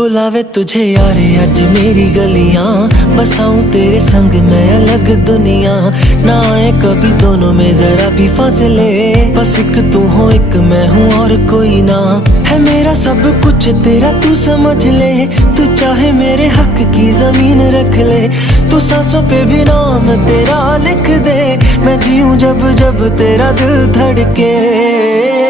बुलावे तुझे यारे आज मेरी गलियां, बसाऊं तेरे संग मैं अलग दुनिया। ना आए कभी दोनों में जरा भी फासले, बस एक तू हो एक मैं हूँ और कोई ना। है मेरा सब कुछ तेरा तू समझ ले, तू चाहे मेरे हक की जमीन रख ले। तू सांसों पे भी नाम तेरा लिख दे, मैं जीऊं जब जब तेरा दिल धड़के।